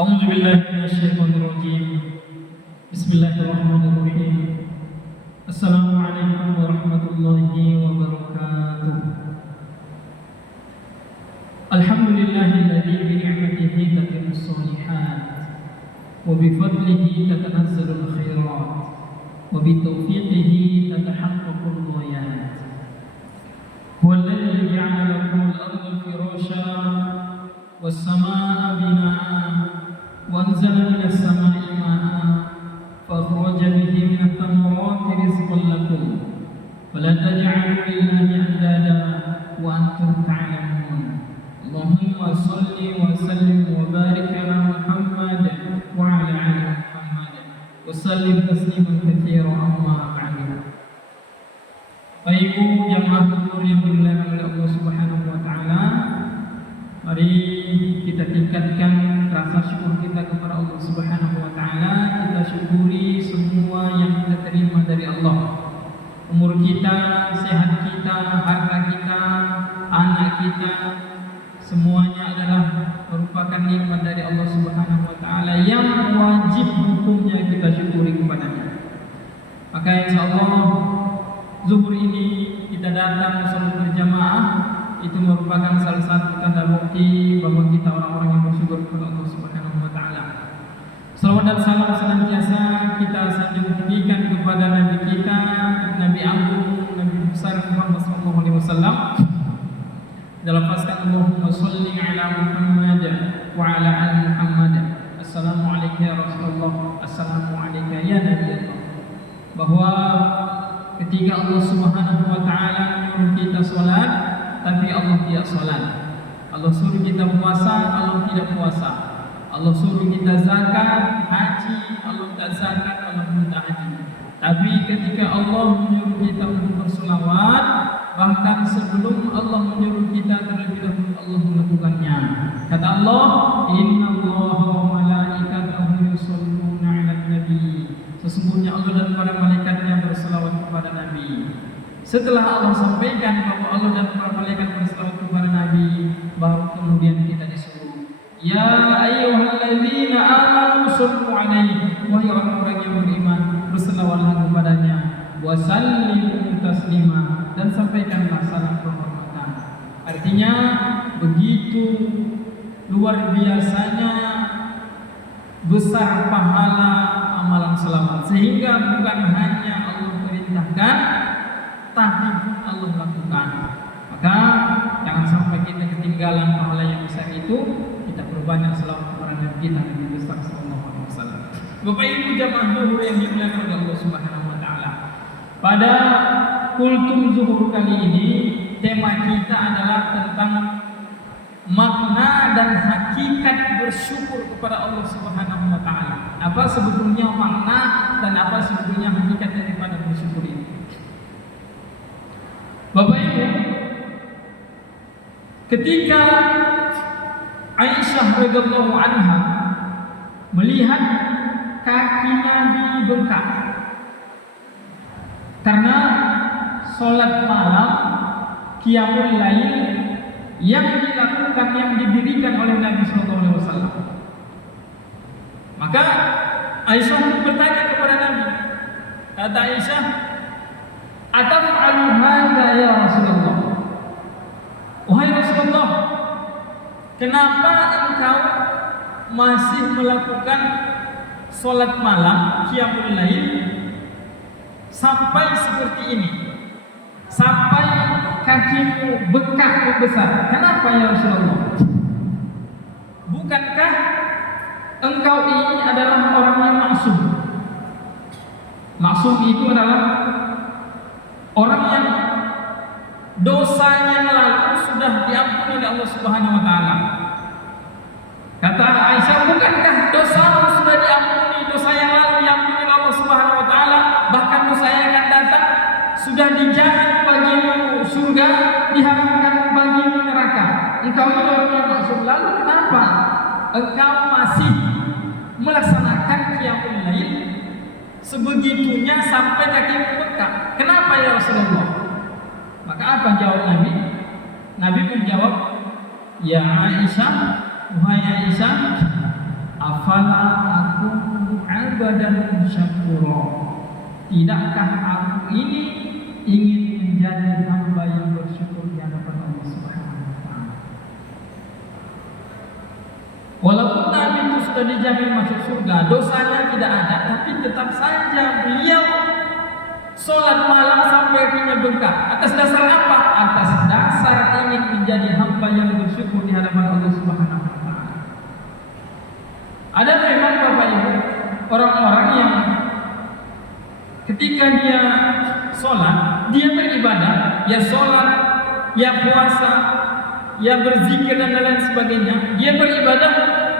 أعوذ بالله من الشيطان الرجيم. بسم الله الرحمن الرحيم. السلام عليكم ورحمة الله وبركاته. الحمد لله الذي بنعمته تتم الصالحات وبفضله تتنزل الخيرات وبتوفيقه تتحقق الغايات. هو الذي جعل لكم الأرض فراشا والسماء بناء وأنزل من السماء ماء فأخرج به من الثمرات رزقا لكم فلا تجعلوا لله أندادا وأنتم تعلمون. اللهم صل وسلم وبارك على محمد وعلى آل محمد وسلم تسليما كثيرا أما بعد. Baik Ibu jamaah umur yang dimuliakan oleh Allah Subhanahu wa taala, mari kita tingkatkan rasa syukur kita kepada Allah Subhanahu wa taala. Kita syukuri semua yang kita terima dari Allah. Umur kita, sehat kita, harta kita, anak kita, semuanya adalah merupakan nikmat dari Allah Subhanahu wa taala yang wajib hukumnya kita syukuri kepadanya. Maka insyaallah zuhur ini kita datang salat berjamaah, itu merupakan salah satu tanda bukti bahwa kita orang-orang yang bersyukur kepada Allah Subhanahu wa taala. Salawat dan salam senantiasa kita sanjung tinggikan kepada Nabi kita, Nabi Agung, Nabi besar Muhammad sallallahu alaihi wasallam. Dalam paskan Allahumma sholli ala Muhammad wa ala ali Muhammad. Assalamualaikum ya Rasulullah, assalamualaikum ya Nabi Allah. Bahwa ketika Allah Subhanahu wa taala menyuruh kita salat, tapi Allah tidak salat. Allah suruh kita puasa, Allah tidak puasa. Allah suruh kita zakat, haji, Allah tak zakat, Allah tidak haji. Tapi ketika Allah menyuruh kita untuk berselawat, bahkan sebelum Allah menyuruh kita terlebih dahulu Allah melakukannya. Kata Allah, Innallaha wa malaikatahu yusholluna 'alan nabi. Sesungguhnya Allah dan para malaikatnya berselawat kepada Nabi. Setelah Allah sampaikan bahwa Allah dan para malaikat berselawat kepada Nabi, baru kemudian kita disuruh, ya ayyuhalladzina amanu shollu 'alaihi, wahai orang-orang yang beriman, berselawatlah kepadanya, wa sallimu taslima, dan sampaikanlah salam penghormatan. Artinya begitu luar biasanya besar pahala amalan selawat, sehingga bukan hanya Allah perintahkan, tapi Allah lakukan. Maka jangan sampai kita ketinggalan pahala yang besar itu. Kita perbanyak selawat kepada Nabi kita Nabi besar sallallahu alaihi wasallam. Bapak Ibu jamaah zuhur yang dimuliakan oleh Allah Subhanahu wa taala. Pada kultum zuhur kali ini tema kita adalah tentang makna dan hakikat bersyukur kepada Allah Subhanahu wa taala. Apa sebetulnya makna dan apa sebetulnya hakikat daripada bersyukur ini? Bapak Ibu, ketika Aisyah radhiyallahu anha melihat kaki Nabi bengkak karena sholat malam qiyamul lail yang dilakukan, yang didirikan oleh Nabi sallallahu alaihi wasallam, maka Aisyah bertanya kepada Nabi. Kata Aisyah, "Ataf'alu hadza ya Rasulullah?" Wahai Rasulullah, kenapa engkau masih melakukan sholat malam qiyamul lail sampai seperti ini? Sampai kakimu bengkak membesar. Kenapa ya Rasulullah? Bukankah engkau ini adalah orang yang maksum? Maksum itu adalah orang yang dosanya lalu sudah diampuni oleh Allah Subhanahu wa taala. Kata Aisyah, bukankah dosamu sudah diampuni, dosa yang lalu diampuni oleh Allah Subhanahu wa taala, bahkan dosa yang akan datang sudah dijamin bagimu surga, diharamkan bagimu neraka. Engkau itu orang yang maksum, lalu kenapa engkau masih melaksanakan qiyamul lail sebegitunya sampai kakimu bengkak? Kenapa ya Rasulullah? Maka apa jawab Nabi? Nabi menjawab, ya Aisyah, wahai Aisyah, afala aku abadan syakura. Tidakkah aku ini ingin menjadi hamba yang bersyukur di hadapan Allah Subhanahu wa taala. Walaupun Nabi itu sudah dijamin masuk surga, dosanya tidak ada, tapi tetap saja beliau sholat malam sampai kakinya bengkak. Atas dasar apa? Atas dasar ingin menjadi hamba yang bersyukur di hadapan Allah Subhanahu wa taala. Ada memang Bapak Ibu orang-orang yang ketika dia sholat, dia beribadah, ya sholat, ya puasa, ya berzikir dan lain sebagainya. Dia beribadah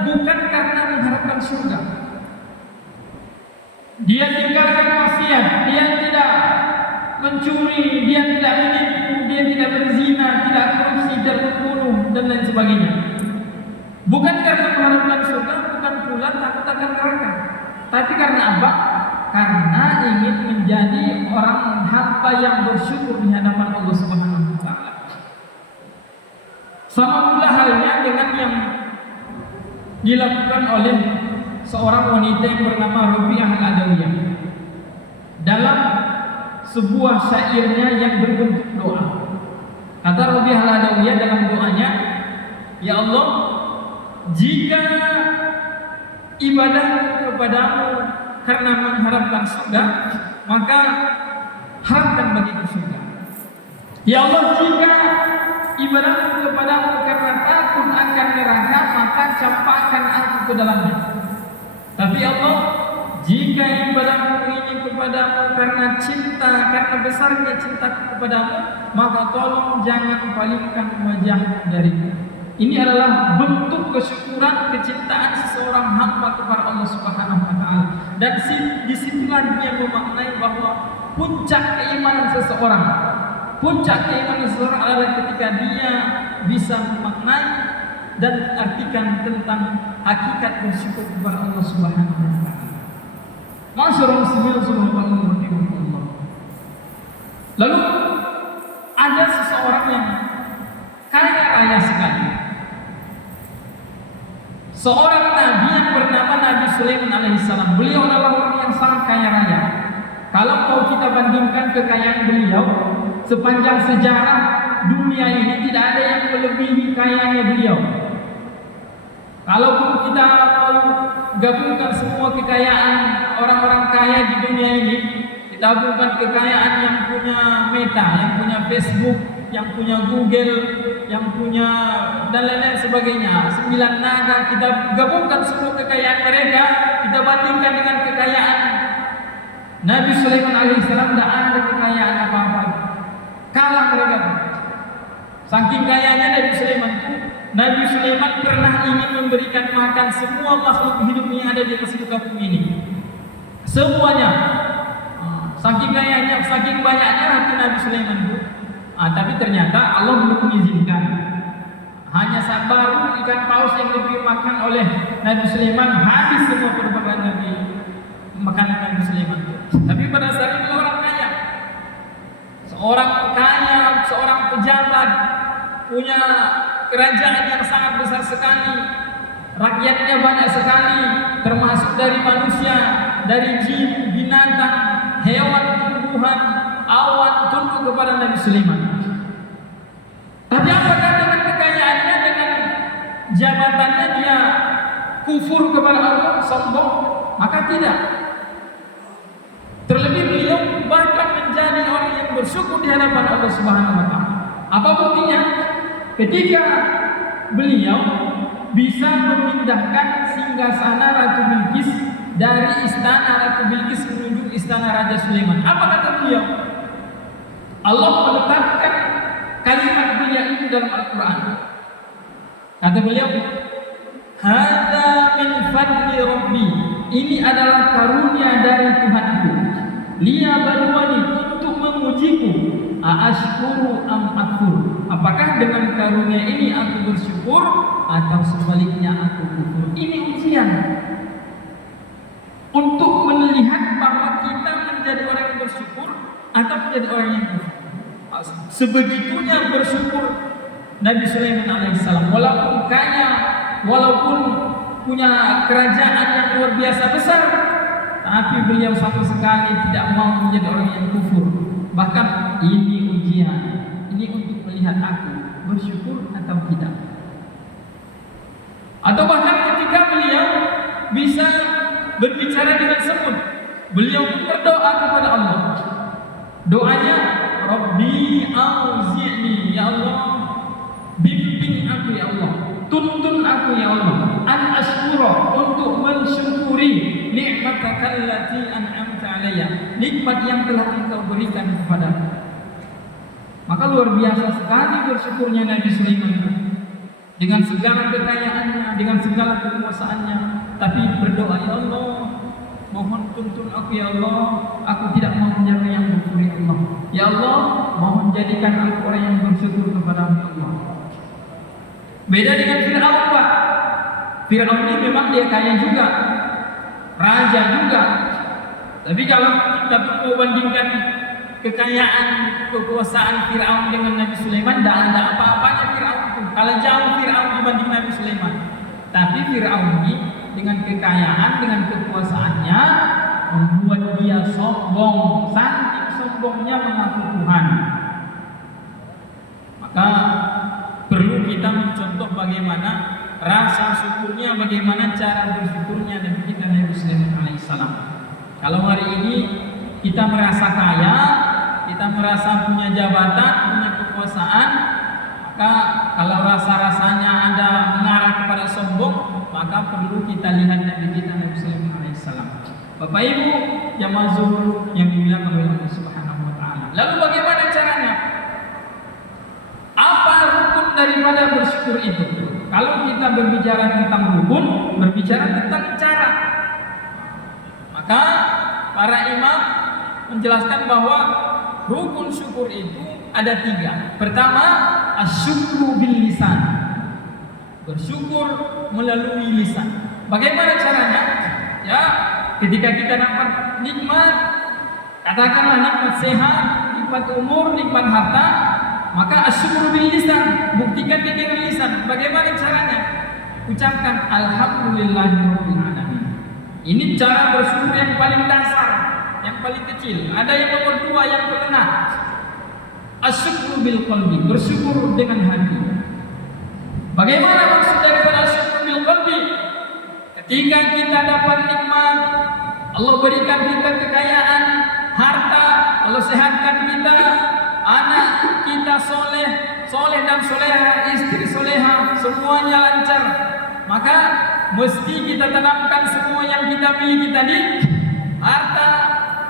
bukan karena mengharapkan surga. Dia tinggalkan maksiat, dia tidak mencuri, dia tidak menipu, dia tidak berzina, tidak korupsi, tidak membunuh dan lain sebagainya. Bukan karena mengharapkan surga, bukan pula takut akan neraka. Tapi karena apa? Karena ingin menjadi orang hamba yang bersyukur di hadapan Allah Subhanahu wa taala. Sama pula halnya dengan yang dilakukan oleh seorang wanita yang bernama Rabi'ah al-Adawiyah dalam sebuah syairnya yang berbentuk doa. Kata Rabi'ah al-Adawiyah dalam doanya, ya Allah, jika ibadah kepadamu karena mengharapkan surga, maka harapkan bagiku surga. Ya Allah, jika ibadahku kepadamu karena takut akan neraka, maka campakkan aku ke dalamnya. Tapi Allah, jika ibadahku ini kepadamu karena cinta, karena besarnya cintaku kepadamu, maka tolong jangan palingkan wajah dariku. Ini adalah bentuk kesyukuran, kecintaan seseorang hamba kepada Allah Subhanahu wa taala. Dan disitulah dia memaknai bahwa puncak keimanan seseorang adalah ketika dia bisa memaknai dan artikan tentang hakikat bersyukur kepada Allah Subhanahu wa taala. Masyaallah muslimin subhanallah rahimahullah. Lalu ada seseorang yang kaya raya sekali. Seorang nabi yang bernama Nabi Sulaiman alaihissalam. Beliau adalah orang yang sangat kaya raya. Kalau mau kita bandingkan kekayaan beliau, sepanjang sejarah dunia ini tidak ada yang melebihi kayanya beliau. Kalaupun kita mau gabungkan semua kekayaan orang-orang kaya di dunia ini, kita gabungkan kekayaan yang punya Meta, yang punya Facebook, yang punya Google, yang punya dan lain-lain sebagainya, 9 naga, kita gabungkan semua kekayaan mereka, kita bandingkan dengan kekayaan Nabi Sulaiman alaihissalam, tidak ada kekayaan apa-apa, kalah mereka. Saking kayanya Nabi Sulaiman pernah ingin memberikan makan semua makhluk hidup yang ada di atas muka bumi ini, semuanya. Saking kayanya, saking banyaknya hati Nabi Sulaiman itu. Tapi ternyata Allah belum mengizinkan. Hanya baru ikan paus yang diberi makan oleh Nabi Sulaiman, habis semua perbekalan makanan Nabi Sulaiman itu. Tapi pada saat itu orang kaya, seorang pejabat, punya kerajaan yang sangat besar sekali, rakyatnya banyak sekali, termasuk dari manusia, dari jin, binatang, hewan, tumbuhan, awan, tunduk kepada Nabi Sulaiman. Tapi apakah dengan kekayaannya, dengan jabatannya dia kufur kepada Allah, sombong? Maka tidak. Terlebih beliau bahkan menjadi orang yang bersyukur di hadapan Allah Subhanahu wa taala. Apa buktinya? Ketika beliau bisa memindahkan singgasana Ratu Bilqis dari istana Ratu Bilqis menuju istana Raja Sulaiman. Apa kata beliau? Allah meletakkan kalimat beliau itu dalam Al-Quran. Kata beliau, "Hadza min fadli Rabbi." Ini adalah karunia dari Tuhanku. Liyabluwani, untuk mengujiku. Aashkuru am akfur. Apakah dengan karunia ini aku bersyukur atau sebaliknya aku kufur? Ini ujian untuk melihat bahwa kita menjadi orang yang bersyukur atau menjadi orang yang kufur. Sebegitunya bersyukur Nabi Sulaiman alaihissalam, walaupun kaya, walaupun punya kerajaan yang luar biasa besar, tapi beliau satu sekali tidak mau menjadi orang yang kufur. Bahkan ini ujian, ini untuk melihat aku bersyukur atau tidak. Atau bahkan ketika beliau bisa berbicara dengan semut, beliau berdoa kepada Allah. Doanya, Rabbi auzi'ni, ya Allah, bimbing aku ya Allah, tuntun aku ya Allah, an asykura, untuk mensyukuri nikmataka allati an'amta alayya, nikmat yang telah Engkau berikan kepadaku. Maka luar biasa sekali bersyukurnya Nabi Sulaiman dengan segala kekayaannya, dengan segala kekuasaannya, tapi berdoa, ya Allah, mohon tuntun aku ya Allah, aku tidak mau menjadi yang bersyukur ya Allah. Ya Allah, mohon jadikan aku orang yang bersyukur kepada-Mu ya Allah. Beda dengan Fir'aun, Pak. Fir'aun ini memang dia kaya juga, raja juga. Tapi kalau kita mau bandingkan kekayaan, kekuasaan Fir'aun dengan Nabi Sulaiman, tidak ada apa-apanya Fir'aun itu. Kalau jauh Fir'aun dibanding Nabi Sulaiman. Tapi Fir'aun ini dengan kekayaan, dengan kekuasaannya membuat dia sombong, saking sombongnya mengaku Tuhan. Maka perlu kita mencontoh bagaimana rasa syukurnya, bagaimana cara bersyukurnya Nabi kita Nabi Sulaiman alaihissalam. Kalau hari ini kita merasa kaya, kita merasa punya jabatan, punya kekuasaan, maka kalau rasa-rasanya ada mengarah kepada sombong, maka perlu kita lihat Nabi kita Nabi Sulaiman alaihissalam. Bapak Ibu jamaah zuhur yang dimuliakan oleh Allah Subhanahu wa taala. Lalu bagaimana caranya? Apa rukun daripada bersyukur itu? Kalau kita berbicara tentang rukun, berbicara tentang cara. Maka para imam menjelaskan bahwa rukun syukur itu ada 3. Pertama, asyukru bil lisan, bersyukur melalui lisan. Bagaimana caranya? Ya, ketika kita dapat nikmat, katakanlah nikmat sehat, nikmat umur, nikmat harta, maka asyukru bil lisan, buktikan dengan lisan. Bagaimana caranya? Ucapkan alhamdulillahirabbil alamin. Ini cara bersyukur yang paling dasar, yang paling kecil. Ada yang nomor 2 yang menengah. Asyukru bil qalbi, bersyukur dengan hati. Bagaimana maksud daripada asyukru bil qalbi? Ketika kita dapat nikmat, Allah berikan kita kekayaan, harta, Allah sehatkan kita, anak kita soleh dan soleha, istri soleha, semuanya lancar. Maka mesti kita tanamkan semua yang kita miliki tadi, harta,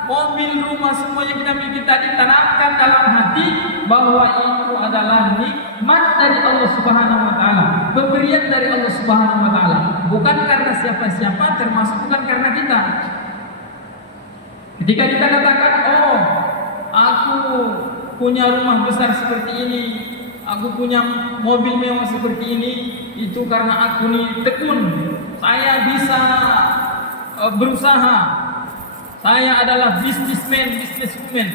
mobil, rumah, semua yang kita miliki tadi, tanamkan dalam hati bahwa itu adalah nikmat dari Allah Subhanahu wa taala, pemberian dari Allah Subhanahu wa taala, bukan karena siapa-siapa, termasuk bukan karena kita. Ketika kita katakan, oh, aku punya rumah besar seperti ini, aku punya mobil mewah seperti ini, itu karena aku nih tekun, saya bisa berusaha, saya adalah businesswoman,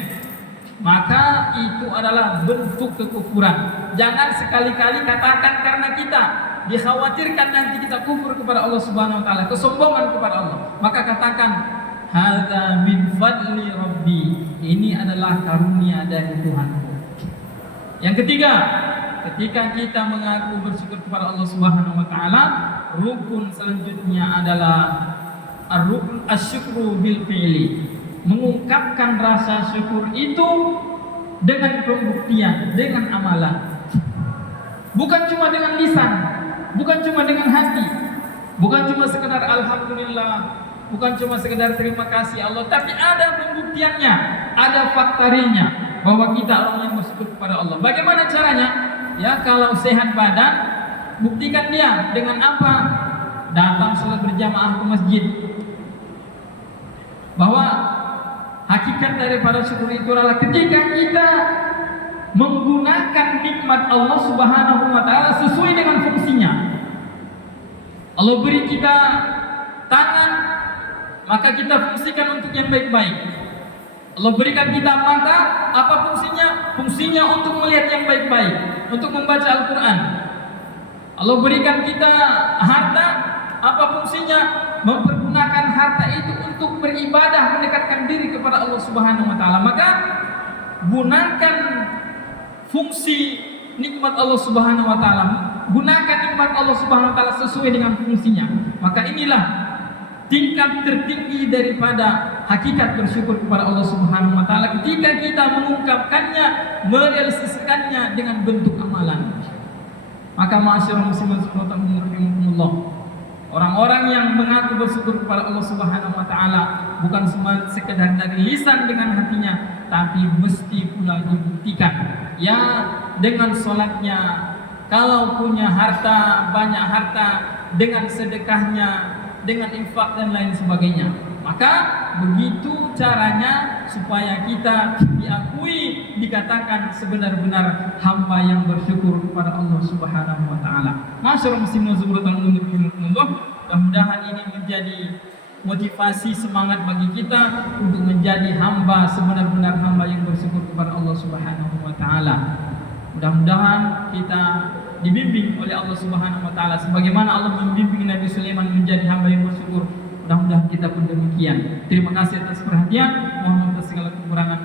maka itu adalah bentuk kekufuran. Jangan sekali-kali katakan karena kita, dikhawatirkan nanti kita kufur kepada Allah Subhanahu wa taala, kesombongan kepada Allah. Maka katakan, hadza min fadli rabbi, ini adalah karunia dari Tuhanku. Yang ketiga, ketika kita mengaku bersyukur kepada Allah Subhanahu wa taala, rukun selanjutnya adalah ar-rukun asyukru bil fi'li, mengungkapkan rasa syukur itu dengan pembuktian, dengan amalan. Bukan cuma dengan lisan, bukan cuma dengan hati, bukan cuma sekedar alhamdulillah, bukan cuma sekedar terima kasih Allah, tapi ada pembuktiannya, ada faktarinya bahwa kita orang yang bersyukur kepada Allah. Bagaimana caranya? Ya, kalau sehat badan, buktikan dia dengan apa? Datang sholat berjamaah ke masjid. Bahwa hakikat daripada syukur itu adalah ketika kita menggunakan nikmat Allah Subhanahu wa taala sesuai dengan fungsinya. Allah beri kita tangan, maka kita fungsikan untuk yang baik-baik. Allah berikan kita mata, apa fungsinya? Fungsinya untuk melihat yang baik-baik, untuk membaca Al-Quran. Allah berikan kita harta, Apa fungsinya? Mempergunakan harta itu untuk beribadah, mendekatkan diri kepada Allah Subhanahu wa taala. Maka gunakan fungsi nikmat Allah Subhanahu wa taala. Gunakan nikmat Allah Subhanahu wa taala sesuai dengan fungsinya. Maka inilah tingkat tertinggi daripada hakikat bersyukur kepada Allah Subhanahu wa taala ketika kita mengungkapkannya, merealisasikannya dengan bentuk amalan. Maka ma'asyiral muslimin rahimakumullah, orang-orang yang mengaku bersyukur kepada Allah Subhanahu wa taala bukan cuma sekedar dari lisan dengan hatinya, tapi mesti pula dibuktikan. Ya, dengan salatnya, kalau punya harta, banyak harta, dengan sedekahnya, dengan infak dan lain sebagainya. Maka begitu caranya supaya kita diakui, dikatakan sebenar-benar hamba yang bersyukur kepada Allah Subhanahu wa taala. Masyaallah muslimin rahimakumullah, mudah-mudahan ini menjadi motivasi semangat bagi kita untuk menjadi hamba, sebenar-benar hamba yang bersyukur kepada Allah Subhanahu wa taala. Mudah-mudahan kita dibimbing oleh Allah Subhanahu wa taala sebagaimana Allah membimbing Nabi Sulaiman menjadi hamba yang bersyukur. Mudah-mudahan kita pun demikian. Terima kasih atas perhatian. Mohon maaf atas segala kekurangan.